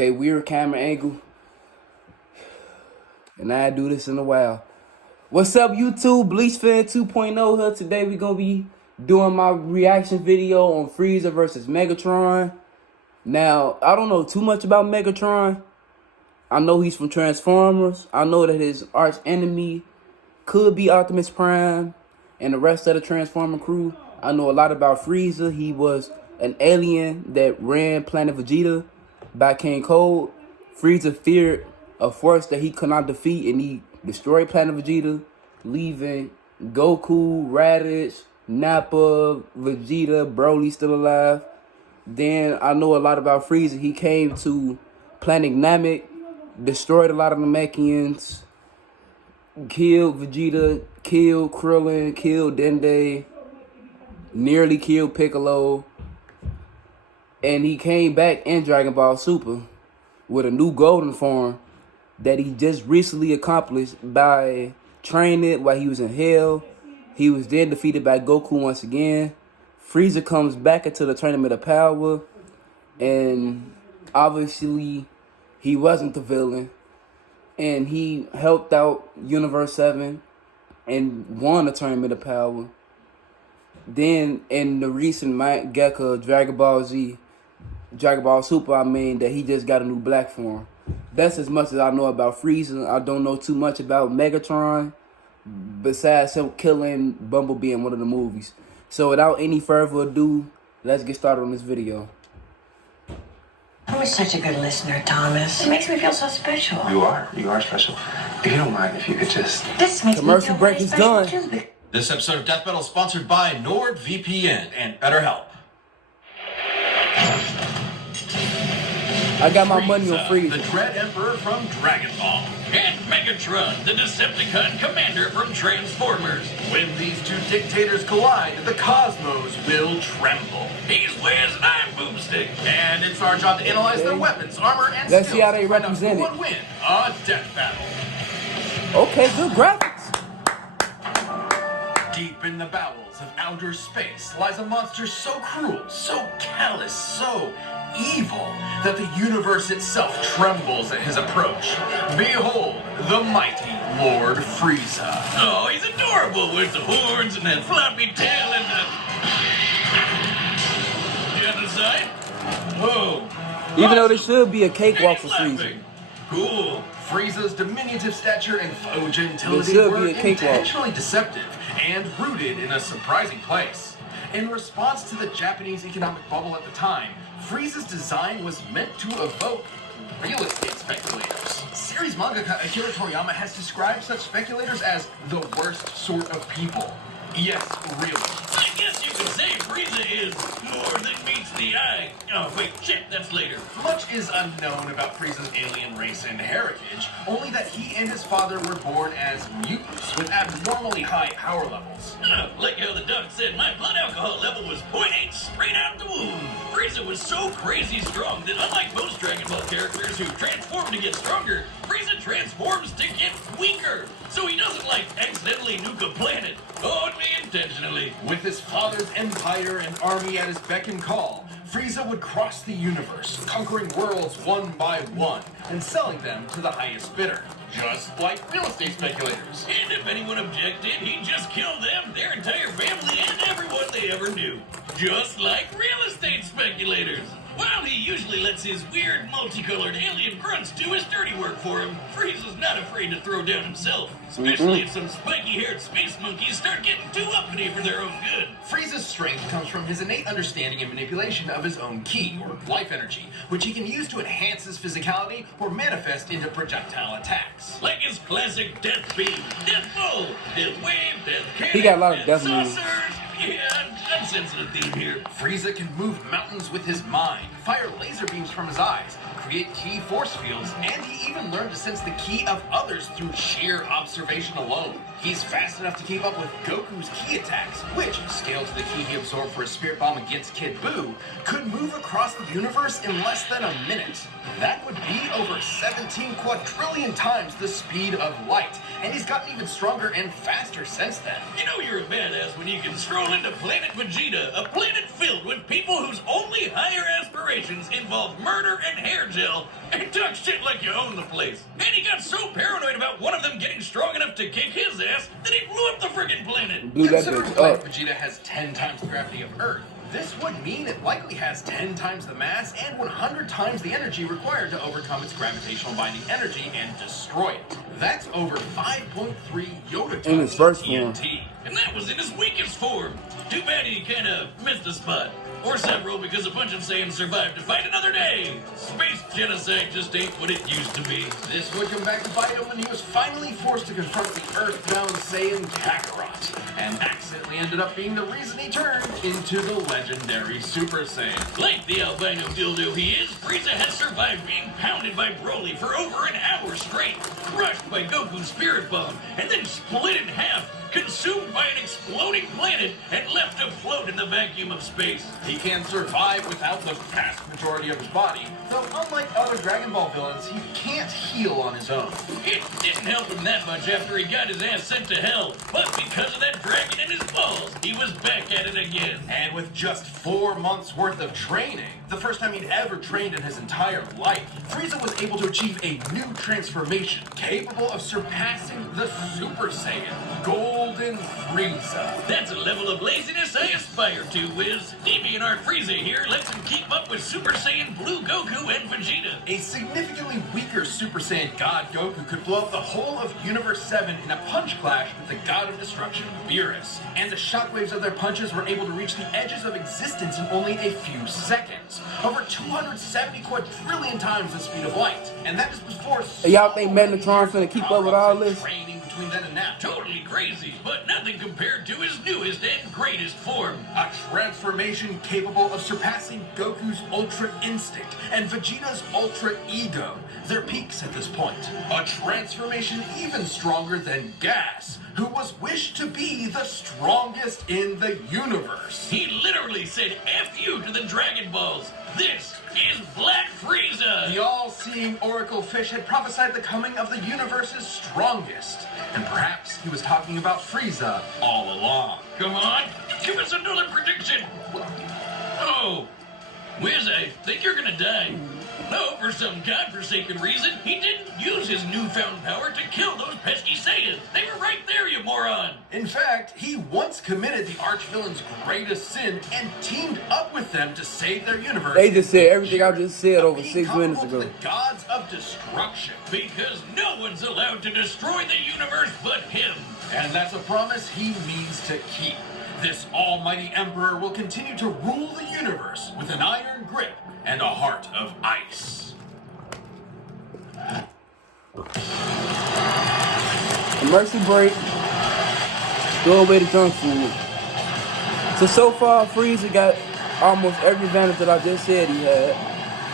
Okay, weird camera angle, and I do this in a while. What's up, YouTube? Bleach Fan 2.0 here. Today we're gonna be doing my reaction video on Frieza versus Megatron. Now, I don't know too much about Megatron. I know he's from Transformers. I know that his arch enemy could be Optimus Prime and the rest of the Transformer crew. I know a lot about Frieza. He was an alien that ran Planet Vegeta by King Cold. Frieza feared a force that he could not defeat, and he destroyed Planet Vegeta, leaving Goku, Raditz, Nappa, Vegeta, Broly still alive. Then I know a lot about Frieza. He came to Planet Namek, destroyed a lot of the Namekians, killed Vegeta, killed Krillin, killed Dende, nearly killed Piccolo. And he came back in Dragon Ball Super with a new golden form that he just recently accomplished by training it while he was in hell. He was then defeated by Goku once again. Frieza comes back into the Tournament of Power, and obviously he wasn't the villain. And he helped out Universe 7 and won the Tournament of Power. Then in the recent Geka Dragon Ball Z, Dragon Ball Super, that he just got a new black form. That's as much as I know about Frieza. I don't know too much about Megatron, besides him killing Bumblebee in one of the movies. So without any further ado, let's get started on this video. You're such a good listener, Thomas. It makes me feel so special. You are special. If you don't mind, if you could just... This makes Commercial me feel break very is special done. too. This episode of Death Metal is sponsored by NordVPN and BetterHelp. I got my money on Frieza. The Dread Emperor from Dragon Ball. And Megatron, the Decepticon commander from Transformers. When these two dictators collide, the cosmos will tremble. He's Wiz and I'm Boomstick. And it's our job to analyze their weapons, armor, and Let's skills see how they to find out represent who it. would win a death battle. Okay, good graphics. Deep in the bowels of outer space lies a monster so cruel, so callous, so evil that the universe itself trembles at his approach. Behold, the mighty Lord Frieza. Oh, he's adorable with the horns and that floppy tail and the other side. Whoa. Even though there should be a cakewalk for And he's Frieza. laughing. Cool. Frieza's diminutive stature and faux gentility There should were be a cakewalk. intentionally deceptive and rooted in a surprising place. In response to the Japanese economic bubble at the time, Frieza's design was meant to evoke real estate speculators. Series mangaka Akira Toriyama has described such speculators as the worst sort of people. Yes, really. I guess you could say Frieza is more than meets the eye. Oh, wait, shit, that's later. Much is unknown about Frieza's alien race and heritage, only that he and his father were born as mutants with abnormally high power levels. Like how the doc said my blood alcohol level was 0.8 straight out the womb. Frieza was so crazy strong that unlike most Dragon Ball characters who transform to get stronger, Frieza transforms to get weaker. So he doesn't, accidentally nuke a planet. Only intentionally. With his father's empire and army at his beck and call, Frieza would cross the universe, conquering worlds one by one, and selling them to the highest bidder. Just like real estate speculators. And if anyone objected, he'd just kill them, their entire family, and everyone they ever knew. Just like real estate speculators. While he usually lets his weird, multicolored alien grunts do his dirty work for him, Frieza's not afraid to throw down himself. Especially if some spiky-haired space monkeys start getting too uppity for their own good. Frieza's strength comes from his innate understanding and manipulation of his own ki, or life energy, which he can use to enhance his physicality or manifest into projectile attacks. Like his classic Death Beam, Death Bow, Death Wave, Death Cannon, He got a lot of death moves. saucers. Yeah, I'm sensing a theme here. Frieza can move mountains with his mind, fire laser beams from his eyes, create ki force fields, and he even learned to sense the ki of others through sheer observation alone. He's fast enough to keep up with Goku's ki attacks, which, scaled to the ki he absorbed for his spirit bomb against Kid Buu, could move across the universe in less than a minute. That would be over 17 quadrillion times the speed of light, and he's gotten even stronger and faster since then. You know you're a badass when you can stroll into Planet Vegeta, a planet filled with people whose only higher aspirations involve murder and hair gel, And talk shit like you own the place. And he got so paranoid about one of them getting strong enough to kick his ass that he blew up the friggin' planet. Blew that Considering bitch planet up. Vegeta has 10 times the gravity of Earth, this would mean it likely has 10 times the mass and 100 times the energy required to overcome its gravitational binding energy and destroy it. That's over 5.3 Yoda In his tons first of form. TNT. And that was in his weakest form. Too bad he kinda missed a spot. Or several, because a bunch of Saiyans survived to fight another day. Space genocide just ain't what it used to be. This would come back to bite him when he was finally forced to confront the Earthbound Saiyan Kakarot, and accidentally ended up being the reason he turned into the legendary Super Saiyan. Like the albino dildo he is, Frieza has survived being pounded by Broly for over an hour straight, crushed by Goku's Spirit Bomb, and then split in half, consumed by an exploding planet, and left to float in the vacuum of space. He can survive without the vast majority of his body, though unlike other Dragon Ball villains, he can't heal on his own. It didn't help him that much after he got his ass sent to hell, but because of that dragon in his balls, he was back at it again. And with just 4 months worth of training, the first time he'd ever trained in his entire life, Frieza was able to achieve a new transformation capable of surpassing the Super Saiyan, Golden Frieza. That's a level of laziness I aspire to, Wiz. DeviantArt Frieza here lets him keep up with Super Saiyan Blue Goku and Vegeta. A significantly weaker Super Saiyan God Goku could blow up the whole of Universe 7 in a punch clash with the God of Destruction, Beerus. And the shockwaves of their punches were able to reach the edges of existence in only a few seconds. Over 270 quadrillion times the speed of light. And that is before Hey, y'all think Megatron finna keep up with all this? Training between then and now. Totally crazy, but nothing compared to his newest and greatest form. A transformation capable of surpassing Goku's Ultra Instinct and Vegeta's Ultra Ego, their peaks at this point. A transformation even stronger than Gas, who was wished to be the strongest in the universe. He literally said F you to the Dragon Balls. This is Black Frieza. The all-seeing Oracle Fish had prophesied the coming of the universe's strongest, and perhaps he was talking about Frieza all along. Come on, give us another prediction. Oh, Wiz, I think you're gonna die. No, for some godforsaken reason, he didn't use his newfound power to kill those pesky Saiyans. They were right there, you moron. In fact, he once committed the archvillain's greatest sin and teamed up with them to save their universe. They just said everything I just said over Being 6 minutes comparable ago. to the gods of destruction. Because no one's allowed to destroy the universe but him. And that's a promise he means to keep. This almighty emperor will continue to rule the universe with an iron grip and a heart of ice. Mercy break. Throw away the junk food. So far, Frieza got almost every advantage that I just said he had.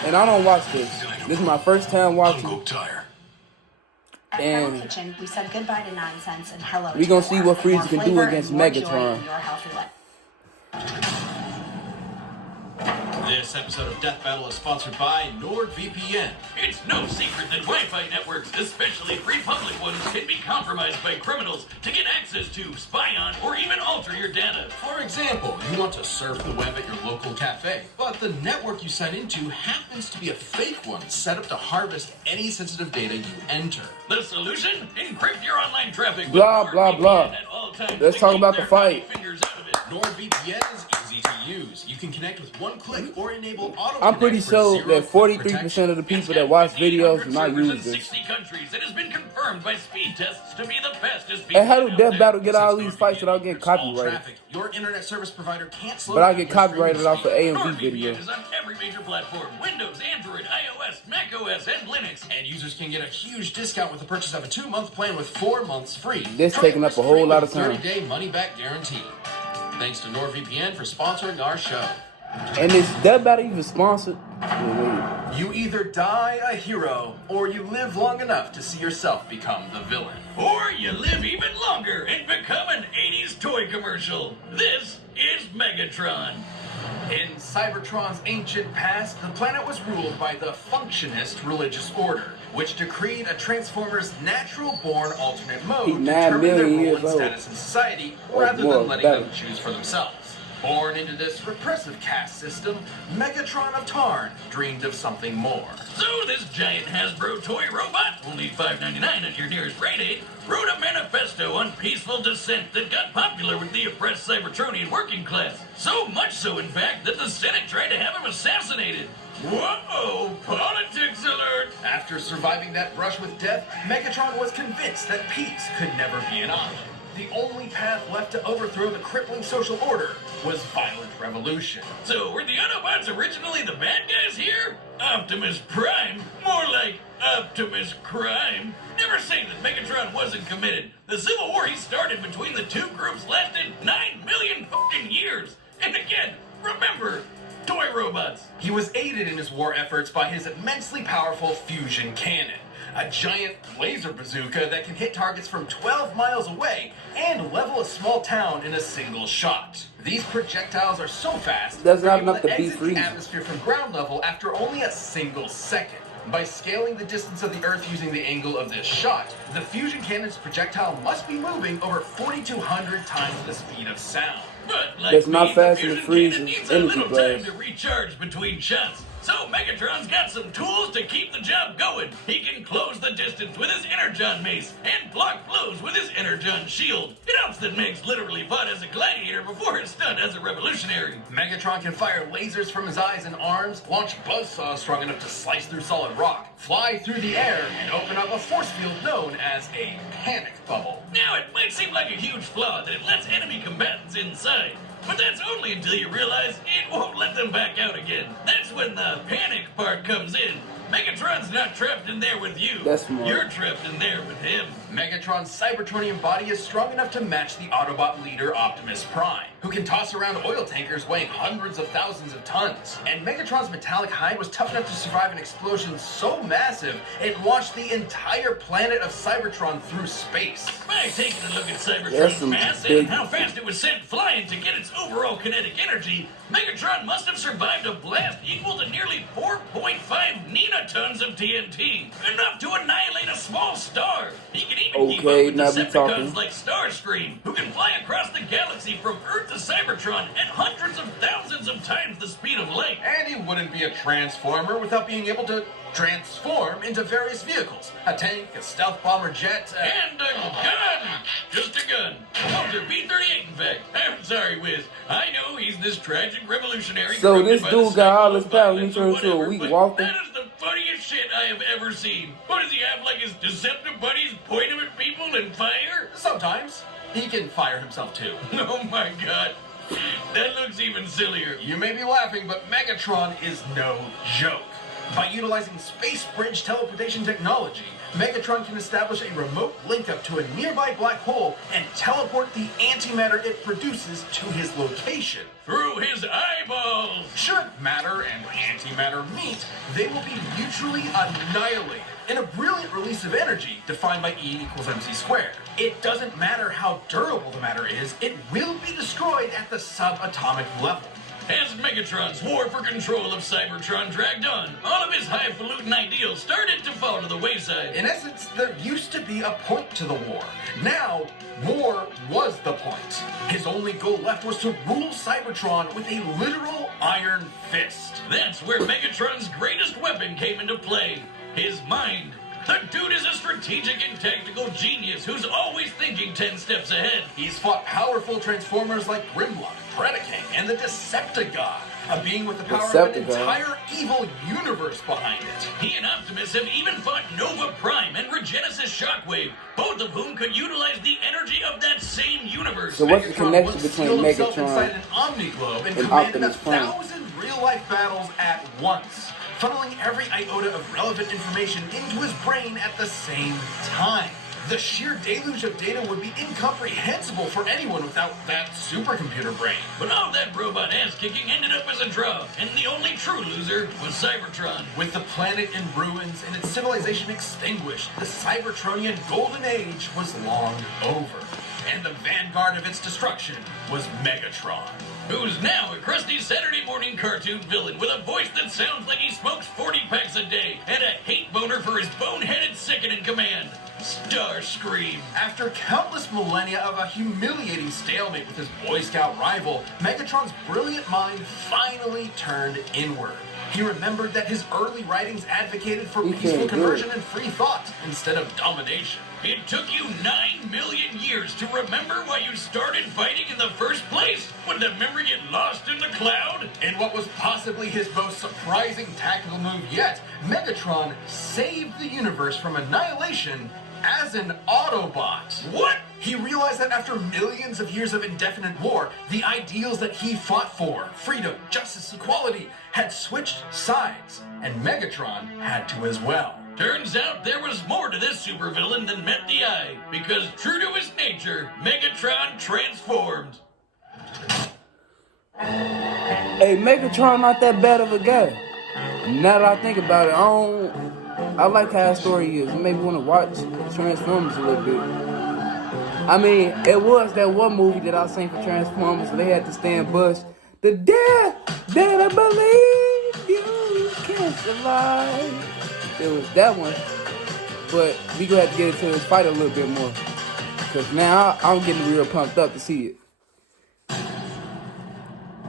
And I don't watch this. This is my first time watching. Tire. At And Hello Kitchen, we said goodbye to nonsense and hello we to gonna more, see what for more Frieza can do flavor against and more joy Megatron. in your healthy life. This episode of Death Battle is sponsored by NordVPN. It's no secret that Wi-Fi networks, especially free public ones, can be compromised by criminals to get access to, spy on, or even alter your data. For example, you want to surf the web at your local cafe, but the network you sign into happens to be a fake one set up to harvest any sensitive data you enter. The solution? Encrypt your online traffic. with Blah, blah, NordVPN blah. at all times Let's to talk keep about the their funny fight. fingers out of it. NordVPN is easy to use. You can connect with one click or enable auto. I'm pretty sure that 43% of the people that watch videos do not use this. 60 countries. It has been confirmed by speed tests to be the fastest speed. And how do out Death there. Battle get all these fights without getting copyrighted? Traffic. Your internet service provider can't slow But I down get your copyrighted streaming off of speed. AMV NordVPN videos. is on every major platform: Windows, Android, iOS, macOS, and Linux. And users can get a huge discount with the purchase of a 2-month plan with 4 months free. This Try taking it up a whole lot of with a time. 30-day money-back guarantee. Thanks to NordVPN for sponsoring our show. And is Death Battle even sponsored? Wait. You either die a hero, or you live long enough to see yourself become the villain. Or you live even longer and become an 80s toy commercial. This is Megatron. In Cybertron's ancient past, the planet was ruled by the Functionist religious order, which decreed a Transformer's natural-born alternate mode He's to 9 determine their million role years and old. status in society, Or rather more, than letting better. them choose for themselves. Born into this repressive caste system, Megatron of Tarn dreamed of something more. So this giant Hasbro toy robot, only $5.99 at your nearest Rite Aid, wrote a manifesto on peaceful dissent that got popular with the oppressed Cybertronian working class. So much so, in fact, that the Senate tried to have him assassinated. Whoa, politics alert! After surviving that brush with death, Megatron was convinced that peace could never be an option. The only path left to overthrow the crippling social order was violent revolution. So were the Autobots originally the bad guys here? Optimus Prime? More like Optimus Crime? Never say that Megatron wasn't committed. The civil war he started between the two groups lasted 9 million fucking years. And again, remember, toy robots. He was aided in his war efforts by his immensely powerful fusion cannon, a giant laser bazooka that can hit targets from 12 miles away and level a small town in a single shot. These projectiles are so fast, That's not they're able enough to beat exit the Frieza. atmosphere from ground level after only a single second. By scaling the distance of the Earth using the angle of this shot, the fusion cannon's projectile must be moving over 4,200 times the speed of sound. But like That's not me, faster the than fusion cannon Frieza's needs a energy little blast. time to recharge between shots. So Megatron's got some tools to keep the job going. He can close the distance with his Energon mace and block blows with his Energon shield. It helps that Megs literally fought as a gladiator before his stunt as a revolutionary. Megatron can fire lasers from his eyes and arms, launch buzzsaws strong enough to slice through solid rock, fly through the air, and open up a force field known as a panic bubble. Now, it might seem like a huge flaw that it lets enemy combatants inside, but that's only until you realize it won't let them back out again. That's when the panic part comes in. Megatron's not trapped in there with you. That's smart. You're trapped in there with him. Megatron's Cybertronian body is strong enough to match the Autobot leader Optimus Prime, who can toss around oil tankers weighing hundreds of thousands of tons. And Megatron's metallic hide was tough enough to survive an explosion so massive it launched the entire planet of Cybertron through space. By taking a look at That's Cybertron's some mass big- and how fast it was sent flying to get its overall kinetic energy, Megatron must have survived a blast equal to nearly 4.5 nenatons of TNT, enough to annihilate a small star. He can even keep Okay, up now with we Decepticons talking. like Starscream, who can fly across the galaxy from Earth to Cybertron at hundreds of thousands of times the speed of light. And he wouldn't be a Transformer without being able to transform into various vehicles. A tank, a stealth bomber jet, And a gun! Just a gun. Walter P-38, in fact. I'm sorry, Wiz. I know he's this tragic revolutionary. So corrupted this by dude the got all his cycle of powers, he violence or turned into a whatever, weak but walker? That is the funniest shit I have ever seen. What does he have, like his Deceptive buddies point him at people and fire? sometimes he can fire himself too. Oh my god. That looks even sillier. You may be laughing, but Megatron is no joke. By utilizing space bridge teleportation technology, Megatron can establish a remote link-up to a nearby black hole and teleport the antimatter it produces to his location. Through his eyeballs. Should matter and antimatter meet, they will be mutually annihilated in a brilliant release of energy defined by E equals mc squared. It doesn't matter how durable the matter is, it will be destroyed at the subatomic level. As Megatron's war for control of Cybertron dragged on, all of his highfalutin ideals started to fall to the wayside. In essence, there used to be a point to the war. Now, war was the point. His only goal left was to rule Cybertron with a literal iron fist. That's where Megatron's greatest weapon came into play, his mind. The dude is a strategic and tactical genius who's always thinking 10 steps ahead. He's fought powerful Transformers like Grimlock, Predaking, and the Decepticon, a being with the power of an Decepticon. entire evil universe behind it. He and Optimus have even fought Nova Prime and Regenesis Shockwave, both of whom could utilize the energy of that same universe. So what's the Megatron connection once between sealed himself inside Megatron an Omniglobe and and commanded Optimus Prime? 1,000 real-life battles at once, funneling every iota of relevant information into his brain at the same time. The sheer deluge of data would be incomprehensible for anyone without that supercomputer brain. But all that robot ass-kicking ended up as a draw, and the only true loser was Cybertron. With the planet in ruins and its civilization extinguished, the Cybertronian Golden Age was long over. And the vanguard of its destruction was Megatron. Who's now a crusty Saturday morning cartoon villain with a voice that sounds like he smokes 40 packs a day and a hate boner for his boneheaded second in command. Starscream. After countless millennia of a humiliating stalemate with his Boy Scout rival, Megatron's brilliant mind finally turned inward. He remembered that his early writings advocated for peaceful conversion and free thought instead of domination. It took you 9 million years to remember why you started fighting in the first place? Would the memory get lost in the cloud? In what was possibly his most surprising tactical move yet, Megatron saved the universe from annihilation as an Autobot. What? He realized that after millions of years of indefinite war, the ideals that he fought for, freedom, justice, equality, had switched sides, and Megatron had to as well. Turns out there was more to this supervillain than met the eye, because true to his nature, Megatron transformed. Hey, Megatron not that bad of a guy. Now that I think about it, I like how his story is. It made me want to watch Transformers a little bit. I mean, it was that one movie that I seen for Transformers where they had to stand Bush. The death that I believe you can survive. It was that one. But we gonna have to get into this fight a little bit more. Because now I'm getting real pumped up to see it.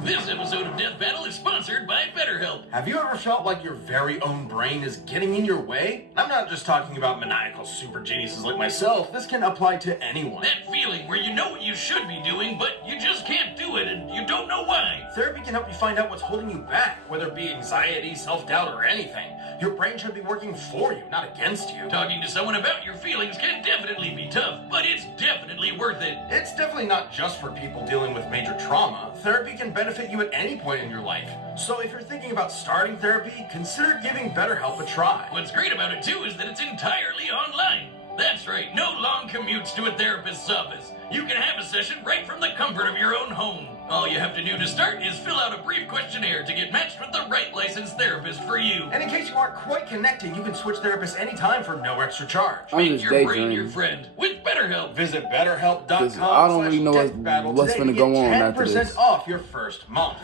This episode of Death Battle is sponsored by BetterHelp. Have you ever felt like your very own brain is getting in your way? I'm not just talking about maniacal super geniuses like myself. This can apply to anyone. That feeling where you know what you should be doing, but you just can't do it and you don't know why. Therapy can help you find out what's holding you back, whether it be anxiety, self-doubt, or anything. Your brain should be working for you, not against you. Talking to someone about your feelings can definitely be tough, but it's definitely worth it. It's definitely not just for people dealing with major trauma. Therapy can benefit you at any point in your life. So if you're thinking about starting therapy, consider giving BetterHelp a try. What's great about it too is that it's entirely online. That's right, no long commutes to a therapist's office. You can have a session right from the comfort of your own home. All you have to do to start is fill out a brief questionnaire to get matched with the right licensed therapist for you. And in case you aren't quite connecting, you can switch therapists anytime for no extra charge. I'm Make just your brain daydreaming. your friend with BetterHelp. Visit BetterHelp.com. I don't really know what's today finna go to on get after 10% this. off your first month.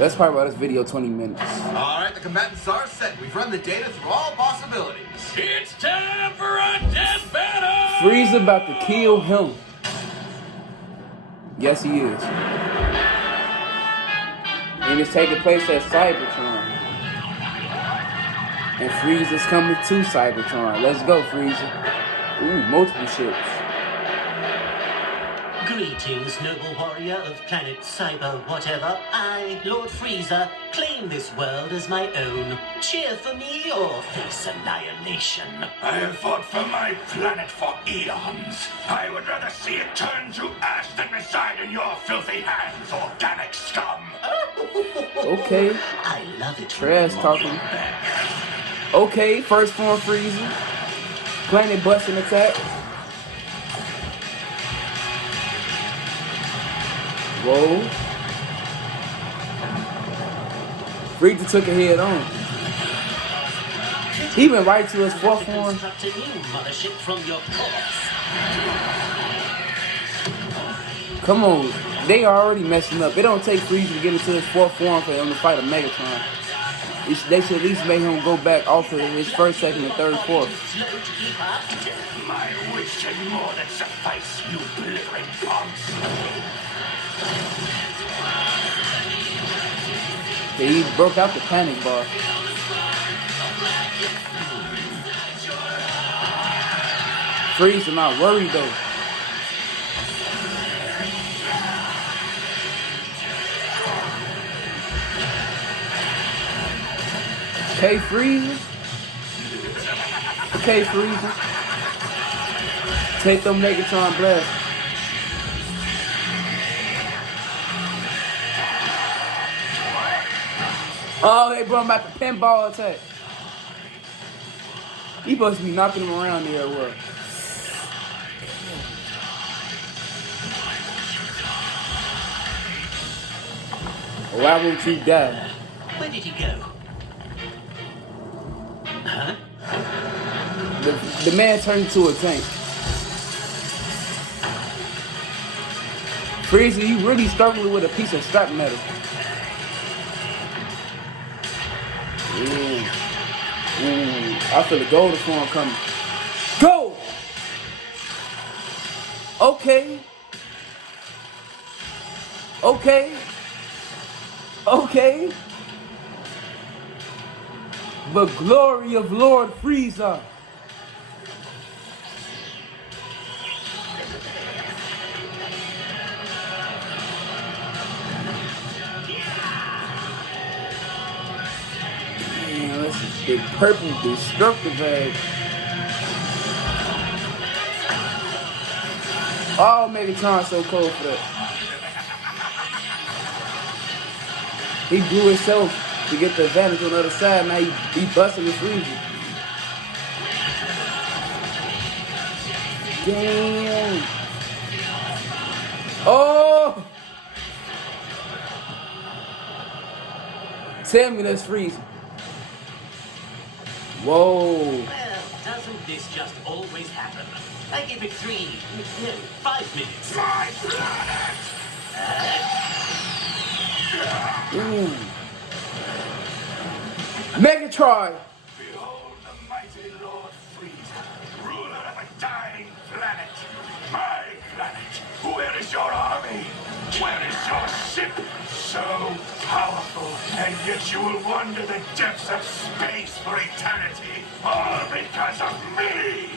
Let's probably about this video 20 minutes. All right, the combatants are set. We've run the data through all possibilities. It's time for a death battle! Frieza about to kill him. Yes, he is. And it's taking place at Cybertron. And Frieza's coming to Cybertron. Let's go, Frieza. Ooh, multiple ships. Greetings, noble warrior of planet Cyber whatever. I, Lord Frieza, claim this world as my own. Cheer for me or face annihilation. I have fought for my planet for eons. I would rather see it turn to ash than reside in your filthy hands, organic scum. Okay. I love it. Trash talking. Okay, first form Frieza. Planet busting attack. Whoa. Frieza took a head on. He went right to his fourth form. Construct a new mothership from your corpse. Come on. They are already messing up. It don't take Frieza to get into his fourth form for him to fight a Megatron. They should at least make him go back off of his first, second, and third, fourth. My wish should more than suffice, you blithering punks. He broke out the panic bar. Frieza not worried though. Okay, Frieza. Okay, Frieza. Take them Megatron blast. Oh, they brought him back the pinball attack. He supposed to be knocking him around there or what? Why won't you die? Where did he go? Huh? The man turned into a tank. Frieza, you really struggling with a piece of scrap metal. Ooh. Ooh. I feel the golden form coming. Go! Okay. Okay. Okay. The glory of Lord Frieza. Man, that's a big purple destructive egg. Oh, Megatron's so cold for that. He blew himself to get the advantage on the other side. Now he busting his Frieza. Damn. Oh! Tell me that's Frieza. Whoa. Well, doesn't this just always happen? I give it 5 minutes. My planet! Ooh. Megatron. Behold the mighty Lord Frieza, ruler of a dying planet. My planet. Where is your army? Where is your ship? So powerful, and yet you will wander the depths of space for eternity. All because of me.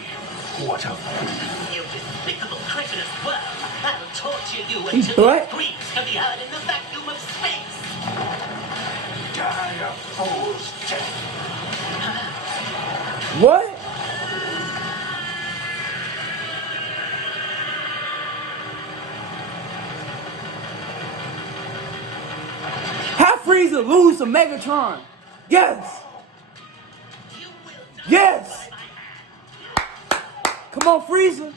What a fool. You despicable cretinous worm! I'll torture you He's until black. it screams to be heard in the vacuum of space! Die a fool's death. What? How Frieza lose to Megatron? Yes. Yes. Come on, Frieza.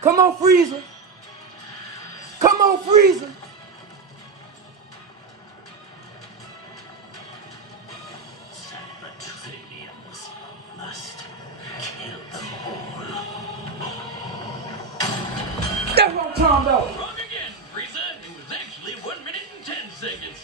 Come on, Frieza. Come on, Frieza. Cybertronians must kill them all. That's what I'm talking about. Wrong again, Frieza. It was actually 1 minute and 10 seconds.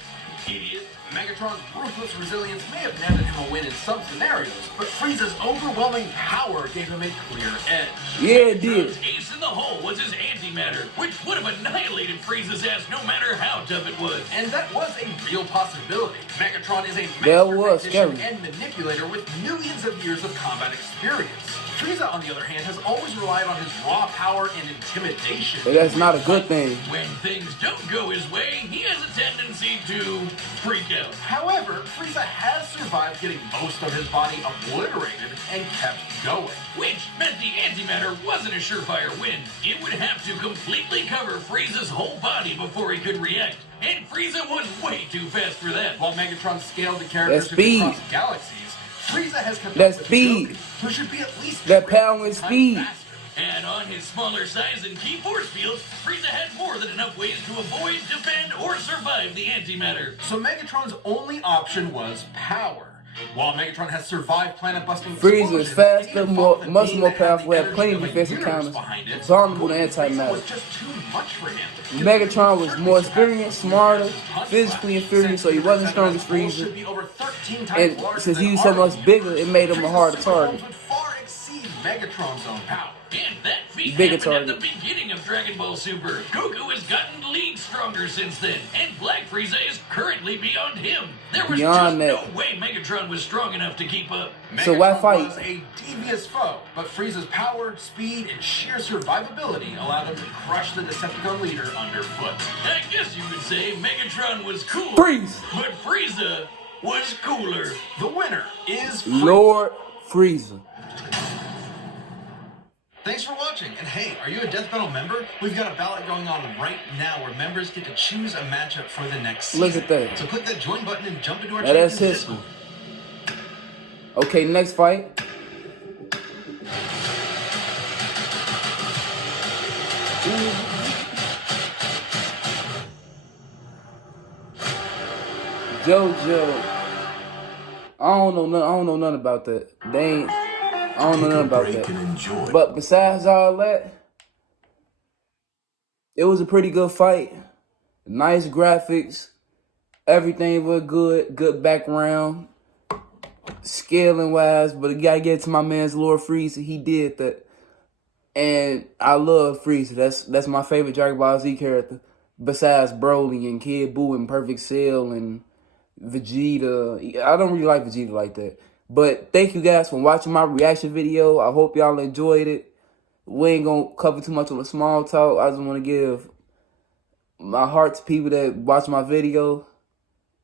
Idiot. Megatron's ruthless resilience may have netted him a win in some scenarios, but Frieza's overwhelming power gave him a clear edge. Yeah, it did. Megatron's ace in the hole was his antimatter, which would have annihilated Frieza's ass no matter how tough it was. And that was a real possibility. Megatron is a That master was technician scary. and manipulator with millions of years of combat experience. Frieza, on the other hand, has always relied on his raw power and intimidation. But that's not a good thing. When things don't go his way, he has a tendency to freak out. However, Frieza has survived getting most of his body obliterated and kept going. Which meant the antimatter wasn't a surefire win. It would have to completely cover Frieza's whole body before he could react. And Frieza was way too fast for that. While Megatron scaled the characters That speed. across galaxies, Frieza has kept That up with speed. Goku, who should be at least That 20 power and times speed. faster. And on his smaller size and key force fields, Frieza had more than enough ways to avoid, defend, or survive the antimatter. So Megatron's only option was power. While Megatron has survived planet-busting Frieza is explosions, faster, and he more, fought the much being more that had powerful, the had plenty of energy a defensive universe counters, behind it, vulnerable to Goku Frieza antimatter. was just too much for him. Megatron was more experienced, smarter, physically inferior, so he wasn't strong as Should Frieza. be over 13 times And larger since than he was so much Argo's bigger, it made him a harder Frieza's target. superpowers would far exceed Megatron's own power. And that feat Bigger happened at target. the beginning of Dragon Ball Super. Goku has gotten leagues stronger since then, and Black Frieza is currently beyond him. There was Beyond just that. no way Megatron was strong enough to keep up. So why Megatron fight? was a devious foe, but Frieza's power, speed, and sheer survivability allowed him to crush the Decepticon leader underfoot. I guess you could say Megatron was cool, Freeze! but Frieza was cooler. The winner is Frieza. Lord Frieza. Thanks for watching, and hey, are you a Death Battle member? We've got a ballot going on right now where members get to choose a matchup for the next season. Look at that. So click that join button and jump into our Now that's Champions history. Discord. Okay, next fight. JoJo. I don't know nothing about that. They ain't. I don't know nothing about that. But besides all that, it was a pretty good fight. Nice graphics. Everything was good. Good background. Scaling wise, but I gotta get to my man's Lord Frieza. He did that. And I love Frieza. That's my favorite Dragon Ball Z character. Besides Broly and Kid Buu and Perfect Cell and Vegeta. I don't really like Vegeta like that. But thank you guys for watching my reaction video. I hope y'all enjoyed it. We ain't gonna cover too much on the small talk. I just want to give my heart to people that watch my video.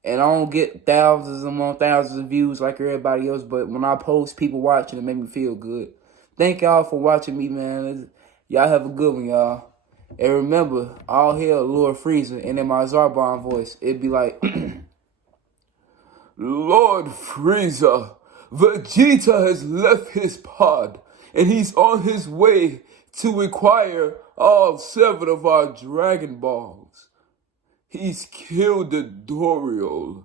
And I don't get thousands of views like everybody else. But when I post, people watching, it make me feel good. Thank y'all for watching me, man. Y'all have a good one, y'all. And remember, all hail Lord Frieza. And in my Zarbon voice, it'd be like, Lord Frieza, Vegeta has left his pod, and he's on his way to acquire all 7 of our Dragon Balls. He's killed the Dorial,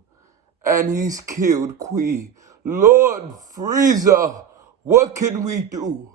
and he's killed Qui. Lord Frieza, what can we do?